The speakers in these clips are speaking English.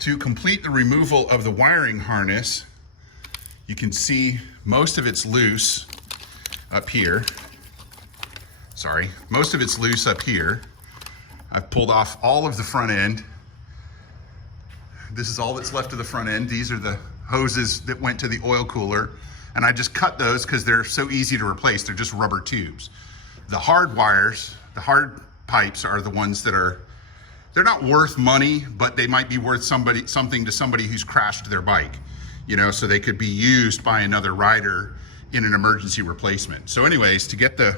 To complete the removal of the wiring harness, you can see most of it's loose up here. Sorry, most of it's loose up here. I've pulled off all of the front end. This is all that's left of the front end. These are the hoses that went to the oil cooler, and I just cut those because they're so easy to replace. They're just rubber tubes. The hard wires, the hard pipes are the ones that are, they're not worth money, but they might be worth something to somebody who's crashed their bike, you know, so they could be used by another rider in an emergency replacement. So anyways, to get the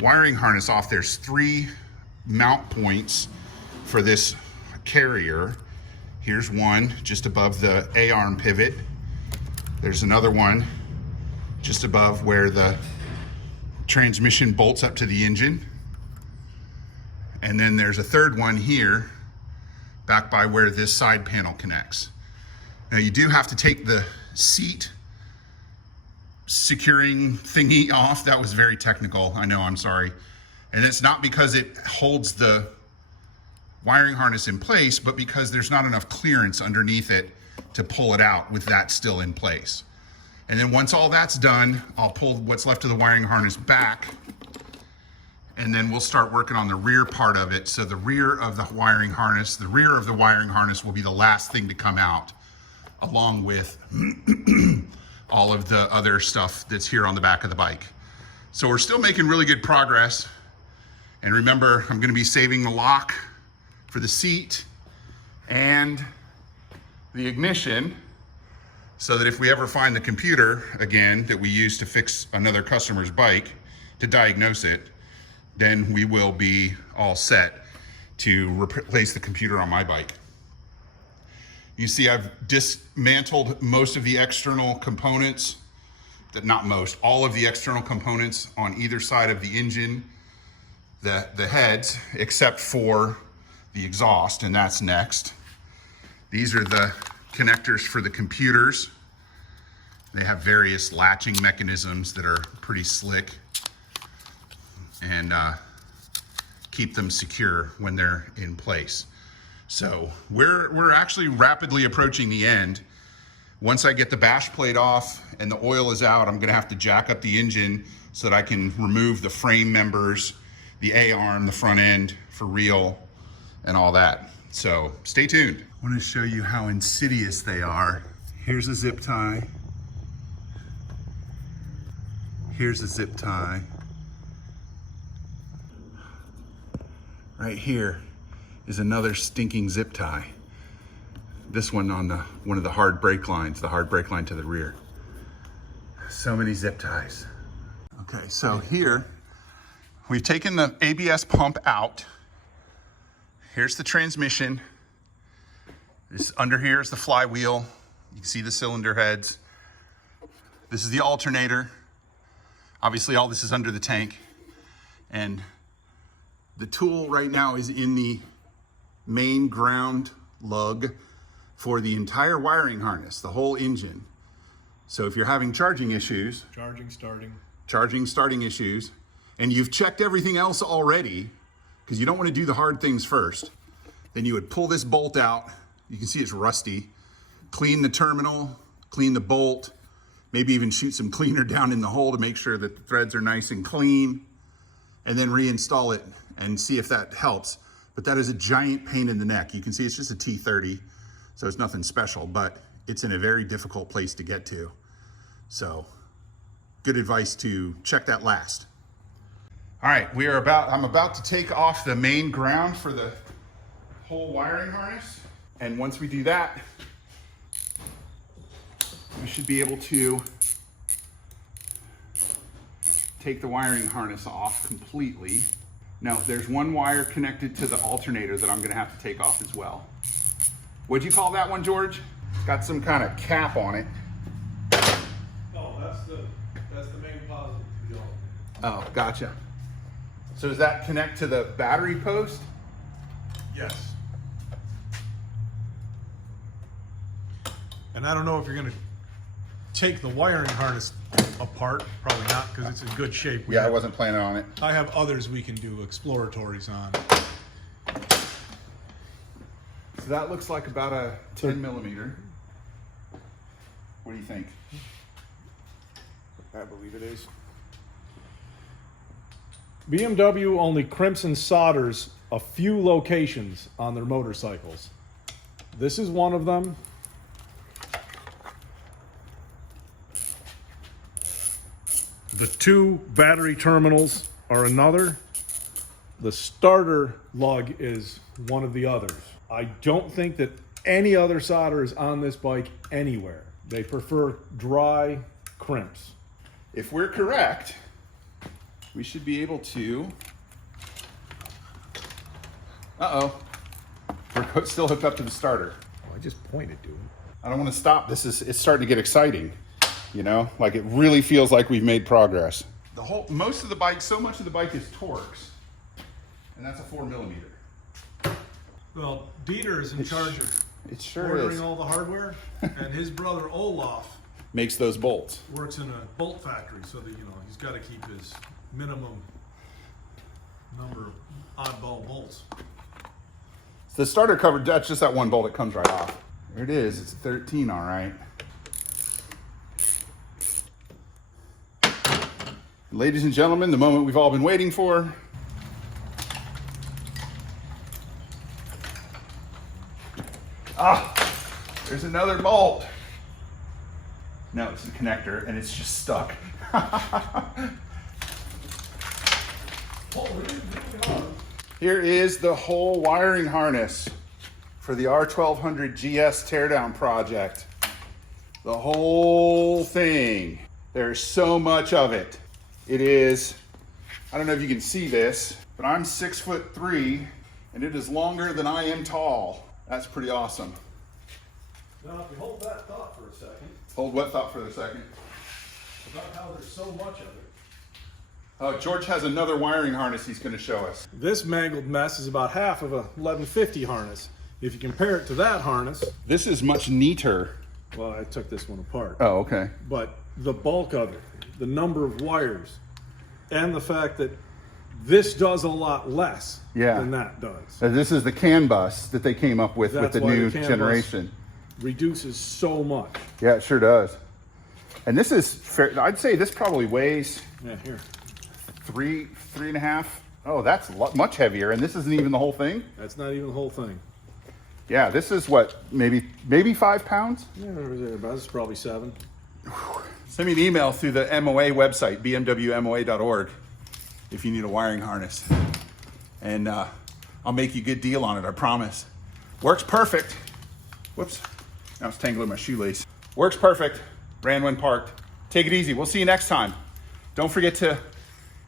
wiring harness off, there's 3 mount points for this carrier. Here's one just above the A-arm pivot. There's another one just above where the transmission bolts up to the engine. And then there's a third one here, back by where this side panel connects. Now you do have to take the seat securing thingy off. That was very technical, I know, I'm sorry. And it's not because it holds the wiring harness in place, but because there's not enough clearance underneath it to pull it out with that still in place. And then once all that's done, I'll pull what's left of the wiring harness back, and then we'll start working on the rear part of it. So the rear of the wiring harness will be the last thing to come out, along with all of the other stuff that's here on the back of the bike. So we're still making really good progress. And remember, I'm gonna be saving the lock for the seat and the ignition, so that if we ever find the computer again that we use to fix another customer's bike, to diagnose it, then we will be all set to replace the computer on my bike. You see, I've dismantled most of the external components, not most, all of the external components on either side of the engine, the heads, except for the exhaust, and that's next. These are the connectors for the computers. They have various latching mechanisms that are pretty slick and keep them secure when they're in place. So we're actually rapidly approaching the end. Once I get the bash plate off and the oil is out, I'm gonna have to jack up the engine so that I can remove the frame members, the A-arm, the front end for real, and all that. So stay tuned. I want to show you how insidious they are. Here's a zip tie. Here's a zip tie. Right here is another stinking zip tie. This one on one of the hard brake lines, the hard brake line to the rear. So many zip ties. Okay, so here we've taken the ABS pump out. Here's the transmission. This under here is the flywheel. You can see the cylinder heads. This is the alternator. Obviously all this is under the tank. And the tool right now is in the main ground lug for the entire wiring harness, the whole engine. So if you're having charging issues, starting issues, and you've checked everything else already, because you don't want to do the hard things first, then you would pull this bolt out. You can see it's rusty. Clean the terminal, clean the bolt, maybe even shoot some cleaner down in the hole to make sure that the threads are nice and clean, and then reinstall it and see if that helps. But that is a giant pain in the neck. You can see it's just a T30, so it's nothing special, but it's in a very difficult place to get to. So good advice to check that last. All right, I'm about to take off the main ground for the whole wiring harness. And once we do that, we should be able to take the wiring harness off completely. Now, there's one wire connected to the alternator that I'm gonna have to take off as well. What'd you call that one, George? It's got some kind of cap on it. Oh, that's the main positive to the alternator. Oh, gotcha. So does that connect to the battery post? Yes. And I don't know if you're gonna take the wiring harness apart, probably not, because it's in good shape. Yeah, I wasn't planning on it. I have others we can do exploratories on. So So that looks like about a 10 millimeter. What do you think? I believe it is. BMW only crimps and solders a few locations on their motorcycles. This is one of them. The two battery terminals are another. The starter lug is one of the others. I don't think that any other solder is on this bike anywhere. They prefer dry crimps. If we're correct, we should be able to. Uh-oh. We're still hooked up to the starter. I just pointed to it. I don't want to stop. It's starting to get exciting. You know, like it really feels like we've made progress. Most of the bike, so much of the bike is torx, and that's a 4 millimeter. Well, Dieter is in charge of It sure ordering is. all the hardware, and his brother Olaf Makes those bolts. works in a bolt factory, so that, you know, he's got to keep his minimum number of oddball bolts. So the starter cover, that's just that one bolt that comes right off. There it is. It's a 13, all right. Ladies and gentlemen, the moment we've all been waiting for. Ah, there's another bolt. No, it's a connector and it's just stuck. Here is the whole wiring harness for the R1200 GS teardown project. The whole thing. There's so much of it. It is, I don't know if you can see this, but I'm 6'3" and it is longer than I am tall. That's pretty awesome. Now, if you hold that thought for a second, Hold what thought for a second? about how there's so much of it. Oh, George has another wiring harness he's going to show us. This mangled mess is about half of a 1150 harness. If you compare it to that harness, This is much neater. well, I took this one apart. Oh, okay. But the bulk of it, the number of wires, and the fact that this does a lot less than that does. This is the CAN bus that they came up with That's the why new the CAN generation. Reduces so much. Yeah, it sure does. And this is fair. I'd say this probably weighs Yeah, here. three and a half. Oh, that's much heavier. And this isn't even the whole thing. That's not even the whole thing. Yeah, this is what, maybe 5 pounds? Yeah, this is probably 7. Send me an email through the MOA website, bmwmoa.org, if you need a wiring harness. And I'll make you a good deal on it, I promise. Works perfect. Whoops, now it's tangling my shoelace. Works perfect, ran when parked. Take it easy, we'll see you next time. Don't forget to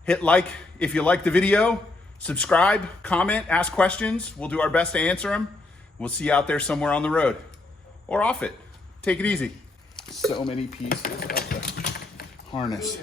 hit like if you like the video, subscribe, comment, ask questions. We'll do our best to answer them. We'll see you out there somewhere on the road or off it. Take it easy. So many pieces of the harness.